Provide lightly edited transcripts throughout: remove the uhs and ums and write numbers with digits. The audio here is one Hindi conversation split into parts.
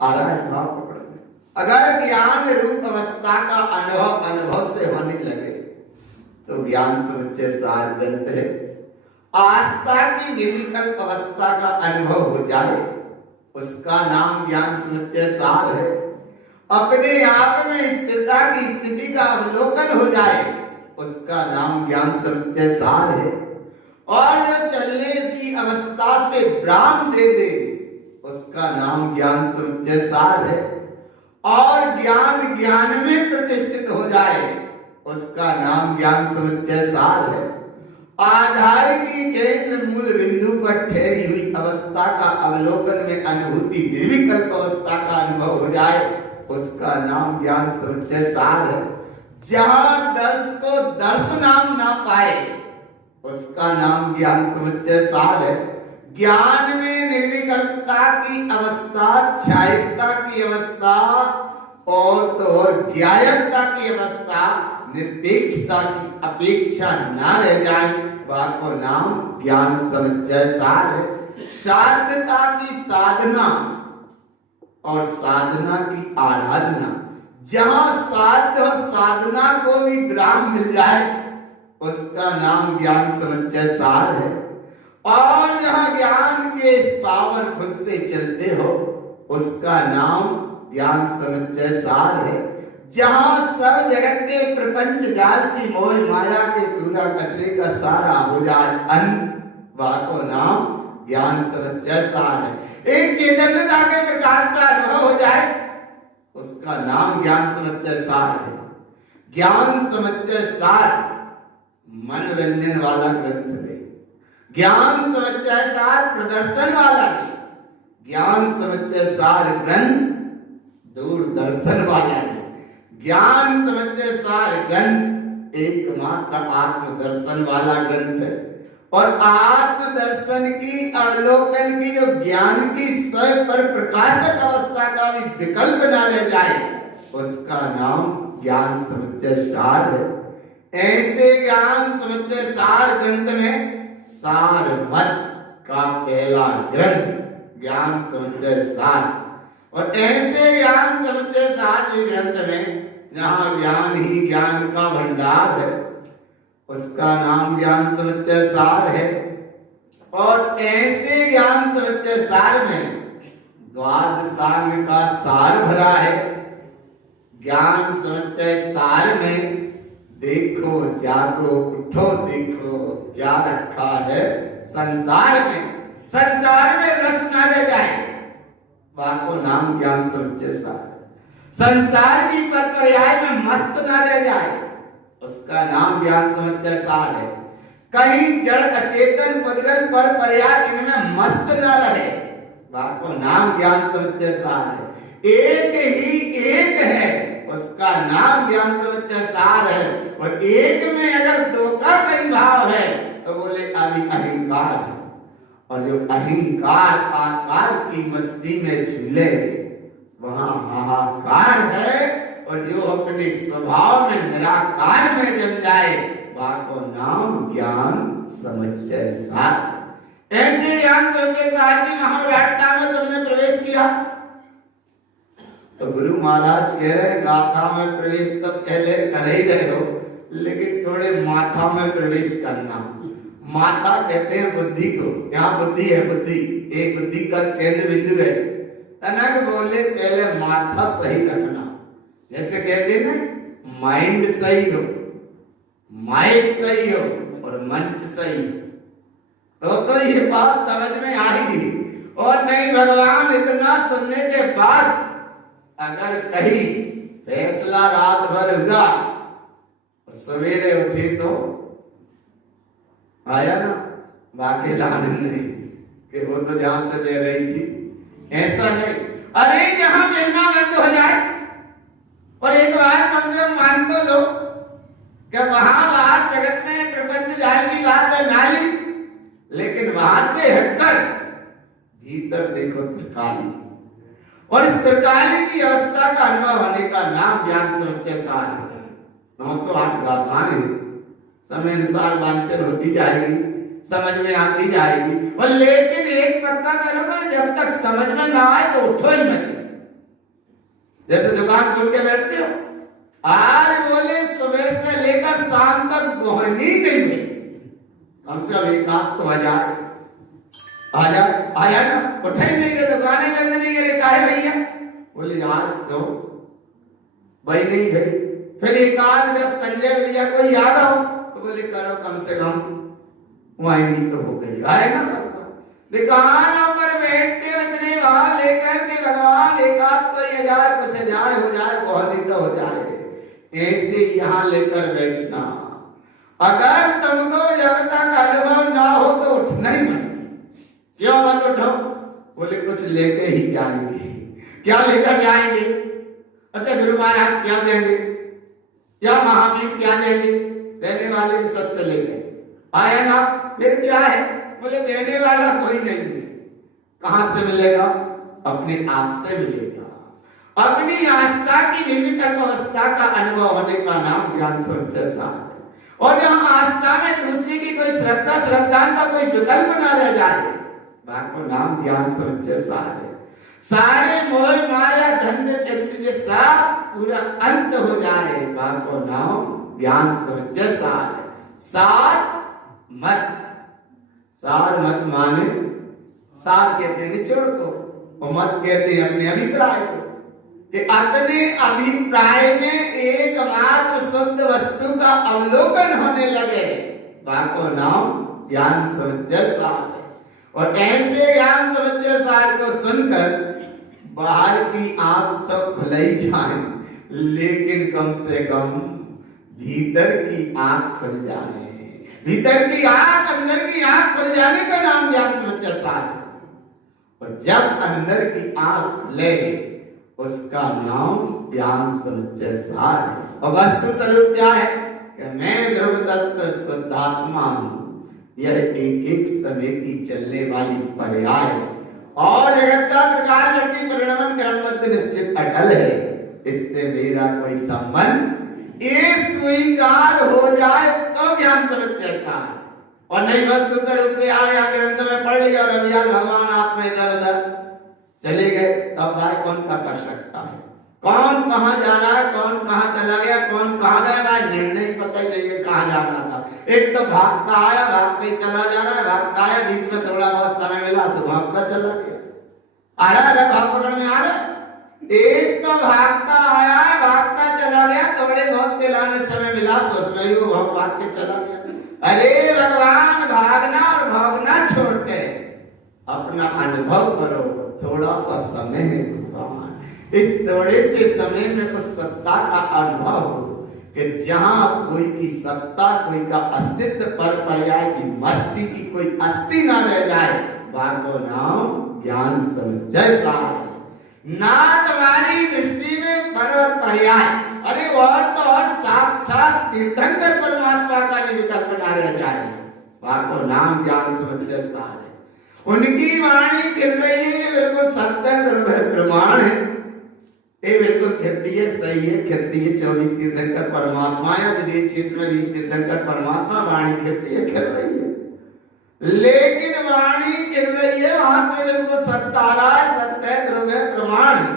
आ रहा है भाव पकड़ में। अगर ज्ञान रूप अवस्था का अनुभव से होने लगे तो ज्ञान समुच्चय सार ग्रंथ है। आस्था की निर्विकल्प अवस्था का अनुभव हो जाए उसका नाम ज्ञान समुच्चय सार है। अपने आप में स्थिरता की स्थिति का अवलोकन हो जाए उसका नाम ज्ञान समुच्चय सार है। और जो चलने की अवस्था से भ्राम दे दे उसका नाम ज्ञान समुच्चय सार है। और ज्ञान ज्ञान में प्रतिष्ठित हो जाए उसका नाम ज्ञान समुच्चय सार है। आधार की केंद्र मूल बिंदु पर ठहरी हुई अवस्था का अवलोकन में अनुभूति निर्विकल्प अवस्था का अनुभव हो जाए उसका नाम ज्ञान समुच्चय सार है। जहां दर्श को दर्श नाम ना पाए उसका नाम ज्ञान समुच्चय सार है। ज्ञान में निर्विकल्पता की अवस्था, छायकता की अवस्था और तो और ज्ञायकता की अवस्था, निरपेक्षता की अपेक्षा ना रह जाए वह को नाम ज्ञान समुच्चय सार है। साध्यता की साधना और साधना की आराधना, जहां साध्य और साधना को भी विराम मिल जाए उसका नाम ज्ञान समुच्चय सार है। और जहां ज्ञान के इस पावन फल से चलते हो उसका नाम ज्ञान समुच्चय सार है। जहां सब जगत के प्रपंच जाल की मोह माया के पूरा कचरे का सारा हो जाए अंत वह को नाम ज्ञान समुच्चय सार है। एक चैतन्यता के प्रकाश का अनुभव हो जाए उसका नाम ज्ञान समुच्चय सार है। ज्ञान समुच्चय सार मनोरंजन वाला ग्रंथ नहीं, ज्ञान समुच्चय सार प्रदर्शन वाला नहीं, ज्ञान समुच्चय सार ग्रंथ दूरदर्शन वाला नहीं। ज्ञान समुच्चय सार ग्रंथ एकमात्र आत्मदर्शन वाला ग्रंथ है। और आत्मदर्शन की अवलोकन की जो ज्ञान की स्वयं पर प्रकाशक अवस्था का भी विकल्प न रह जाए उसका नाम ज्ञान समुच्चय सार है। ऐसे ज्ञान समुच्चय सार ग्रंथ में सार मत का पहला ग्रंथ ज्ञान समुच्चय सार, और ऐसे ज्ञान समुच्चय सार के ग्रंथ में जहां ज्ञान ही ज्ञान का भंडार है उसका नाम ज्ञान समुच्चय सार है। और ऐसे ज्ञान समुच्चय सार में द्वादशांग का सार भरा है। ज्ञान समुच्चय सार में देखो जागो उठो देखो क्या रखा है संसार में। संसार में रस ना रह जाए वह को नाम ज्ञान समुच्चय सार। संसार की परपर्याय में मस्त ना रह जाए उसका नाम ज्ञान समुच्चय सार है। कहीं जड़ अचेतन पुद्गल पर पर्याय इनमें मस्त न रहे वह को नाम ज्ञान समुच्चय सार है। एक ही एक है उसका नाम ज्ञान समुच्चय सार है। और एक में अगर दो का कई भाव है तो बोले अभी अहंकार है। और जो अहंकार आकार की मस्ती में झूले वहां हाहाकार है। और जो अपने स्वभाव में निराकार में जम जाए वह को नाम ज्ञान समुच्चय सार। ऐसे ज्ञान समुच्चय सार की महाविराटता में तुमने प्रवेश किया तो गुरु महाराज कह रहे गाथा में प्रवेश तो पहले कर ही रहे हो लेकिन थोड़े माथा में प्रवेश करना। माथा कहते हैं बुद्धि को, यहाँ बुद्धि है, बुद्धि एक बुद्धि का केंद्र बिंदु है। तनक बोले पहले माथा सही रखना। जैसे कहते हैं ना माइंड सही हो, माइक सही हो और मंच सही हो तो ये बात समझ में आएगी। और नहीं भगवान इतना सुनने के बाद अगर कहीं फैसला रात भर हुआ सवेरे उठे तो आया ना वाकई आनंद नहीं कि वो तो जहां से बह रही थी ऐसा नहीं। अरे यहां बहना बंद हो जाए और एक बार कम से कम मान तो लो कि वहां बाहर जगत में प्रपंच जाल की बात है नाली, लेकिन वहां से हटकर भीतर देखो त्रिकाली। और इस त्रिकाली की अवस्था का अनुभव होने का नाम ज्ञान समुच्चय सार है। 908 गाथाएं समय अनुसार वांछन होती जाएगी, समझ में आती जाएगी। और लेकिन एक पक्का करो ना, जब तक समझ में ना आए तो उठो ही मत। जैसे दुकान खोल के बैठते हो, आज बोले सुबह से लेकर शाम तक गोहनी नहीं हुई, कम से कम एक आध तो आया ना, उठा ही नहीं रहे, दुकानें बंद नहीं करे, काहे भैया? बोले आज तो भाई नहीं गई। फिर एक आध बस संजय भैया कोई याद हो तो बोले करो, कम से कम वाइनी तो हो गई, आए ना। दुकानों पर बैठते इतने वहां लेकर के भगवान एक आध तो 1000 कुछ 1000 हो जाए, गोहनी तो हो जाए, ऐसे यहाँ लेकर बैठना। अगर तुमको जब तक अनुभव ना हो तो उठना ही मत। क्यों मत उठो? बोले कुछ लेके ही जाएंगे। क्या लेकर जाएंगे? अच्छा गुरु महाराज क्या देंगे, क्या महावीर क्या देंगे? देने वाले सब चले गए, आया ना। फिर क्या है? बोले देने वाला कोई नहीं है। कहां से मिलेगा? अपने आप से मिलेगा। अपनी आस्था की निर्विकल्प अवस्था का अनुभव होने का नाम ज्ञान समुच्चय सार है। और जब हम आस्था में दूसरे की कोई श्रद्धा का कोई विकल्प न रह जाए, को नाम ज्ञान समुच्चय सार है। सारे मोह माया धन्य चंद्र सब पूरा अंत हो जाए, को नाम ज्ञान समुच्चय सार है। सार मत माने, सार कहते हैं निचोड़ को, और मत कहते हैं अपने अभिप्राय को, कि अपने अभिप्राय में एकमात्र शुद्ध वस्तु का अवलोकन होने लगे, को नाम ज्ञान समुच्चय सार है। और ऐसे ज्ञान समुच्चय सार को सुनकर बाहर की आंख तो खुल ही जाए, लेकिन कम से कम भीतर की आंख खुल जाए। भीतर की आंख, अंदर की आंख खुल जाने का नाम ज्ञान समुच्चय सार है। और जब अंदर की आंख खुले उसका नाम ज्ञान समुच्चय सार है। और वस्तु स्वरूप क्या है? कि मैं ध्रुव तत्व शुद्धात्मा हूं, यह एक एक समय की चलने वाली पर्याय और जगत का प्रकार वृत्ति परिणमन क्रमबद्ध निश्चित अटल है, इससे मेरा कोई संबंध ये स्वीकार हो जाए तो ज्ञान समुच्चय सार। और नहीं वस्तु स्वरूप आया ग्रंथ में पढ़ लिया और अब यार भगवान आप में इधर उधर चले गए, तब भाई कौन क्या कर सकता है? कौन कहाँ जा रहा है, कौन कहाँ चला गया, कौन कहाँ गया, भाई निर्णय पता ही नहीं है कहाँ जाना था। एक तो भागता आया, भागते ही चला जा रहा है, भागता आया, बीच में थोड़ा बहुत समय मिला तो भागता चला गया, आ रहा है भाग पकड़ में आ रहा है। एक तो भागता आया, भागता चला गया, थोड़े बहुत दिलाने समय मिला तो उसमें ही वो भाग के चला गया। अरे भगवान भागना और भागना छोड़ के अपना अनुभव करो, थोड़ा सा समय है भगवान, इस थोड़े से समय में तो सत्ता का अनुभव हो, कि जहां कोई की सत्ता, कोई का अस्तित्व पर पर्याय की मस्ती की कोई अस्थि ना रह जाए, भागो नाम ज्ञान समुच्चय सार है। ना तुम्हारी दृष्टि में पर और पर्याय, अरे और तो और साक्षात तीर्थंकर परमात्मा का भी विकल्प ना रह जाए, भागो नाम ज्ञान समुच्चय सार है। उनकी वाणी फिर रही है, बिल्कुल सत्य निर्भय प्रमाण है, ये बिल्कुल खिरती है, सही है, खिरती है। 24 तीर्थंकर परमात्मा है, विदेश क्षेत्र में 20 तीर्थंकर परमात्मा, वाणी खिरती है, खिर रही है, लेकिन वाणी खिर रही है, वहां से बिल्कुल सत्य आ रहा है, सत्य ध्रुव प्रमाण है।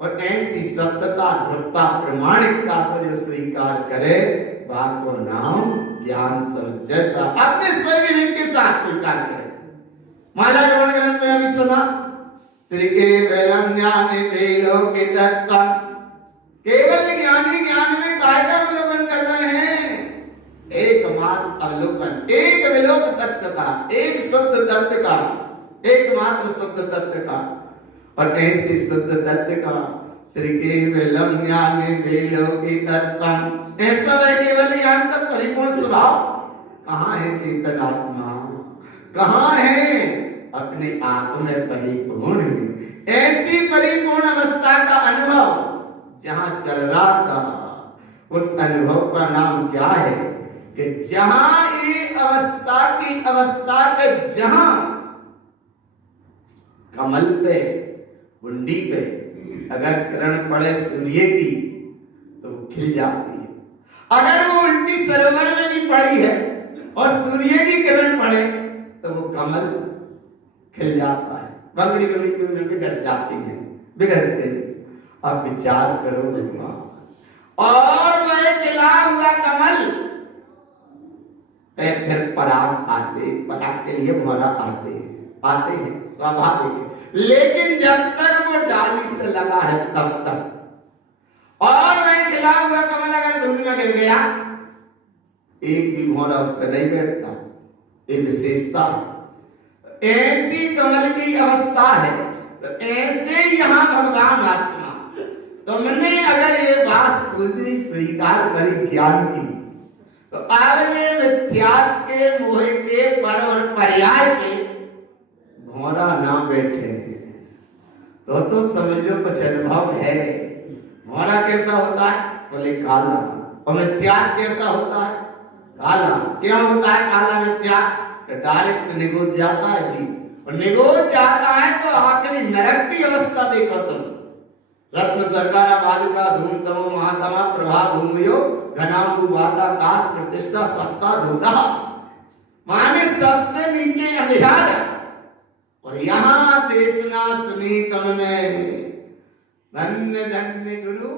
और ऐसी सत्यता, ध्रुवता, प्रमाणिकता को जो स्वीकार करे, को नाम ज्ञान समुच्चय सार, अपने स्वविवेक के साथ स्वीकार करे। माला गौण ग्रंथ में अभी सुना, श्री केवलम ज्ञान त्रैलोक्य तत्त्वम्, केवल ज्ञानी ज्ञान में काय का अवलोकन कर रहे हैं? एकमात्र अवलोकन, एक विलोक तत्व का, एक शुद्ध तत्व का, एकमात्र शुद्ध तत्व का। और ऐसे शुद्ध तत्व का श्री केवलम ज्ञान त्रैलोक्य तत्त्वम्, ऐसा वह केवल ज्ञान का परिपूर्ण स्वभाव कहाँ है? चेतन आत्मा कहाँ है? अपने आप में परिपूर्ण है। ऐसी परिपूर्ण अवस्था का अनुभव जहां चल रहा था, उस अनुभव का नाम क्या है? कि जहां ये अवस्था के जहां कमल पे, बुंडी पे अगर किरण पड़े सूर्य की तो वो खिल जाती है। अगर वो उल्टी सरोवर में भी पड़ी है और सूर्य की किरण पड़े तो वो कमल खिल जाता है, बगड़ी बगड़ी बिगड़ जाती है, बिगड़ते हैं। अब विचार करो भगवान। और वह खिला हुआ कमल फिर पराग आते, पराग के लिए मोहरा आते हैं स्वाभाविक है, लेकिन जब तक वो डाली से लगा है तब तक। और वह खिला हुआ कमल अगर धूल में गिर गया, एक भी मोहरा उस पर नहीं बैठता, एक विशेषता है। ऐसी कमल की अवस्था है। तो ऐसे यहाँ भगवान आत्मा, तुमने अगर ये बात सुनी, स्वीकार करी ज्ञान की, तो अब ये मिथ्यात्व के, मोह के, पर और पर्याय के घोड़ा ना बैठे तो समझ लो कुछ अनुभव है। घोड़ा कैसा होता है? बोले काला। और मिथ्यात्व कैसा होता है? काला। क्या होता है काला मिथ्यात्व? डायरेक्ट निगोद जाता है जी, और निगोद जाता है तो आखिरी नरक की अवस्था देखो तुम। रत्न सरकारा बालिका धूम तमो महातमा प्रभा भूमियो घनामु वाता काश प्रतिष्ठा सत्ता धूता, माने सबसे नीचे अंधेरा। और यहाँ देशना सुनी तुमने, धन्य धन्य गुरु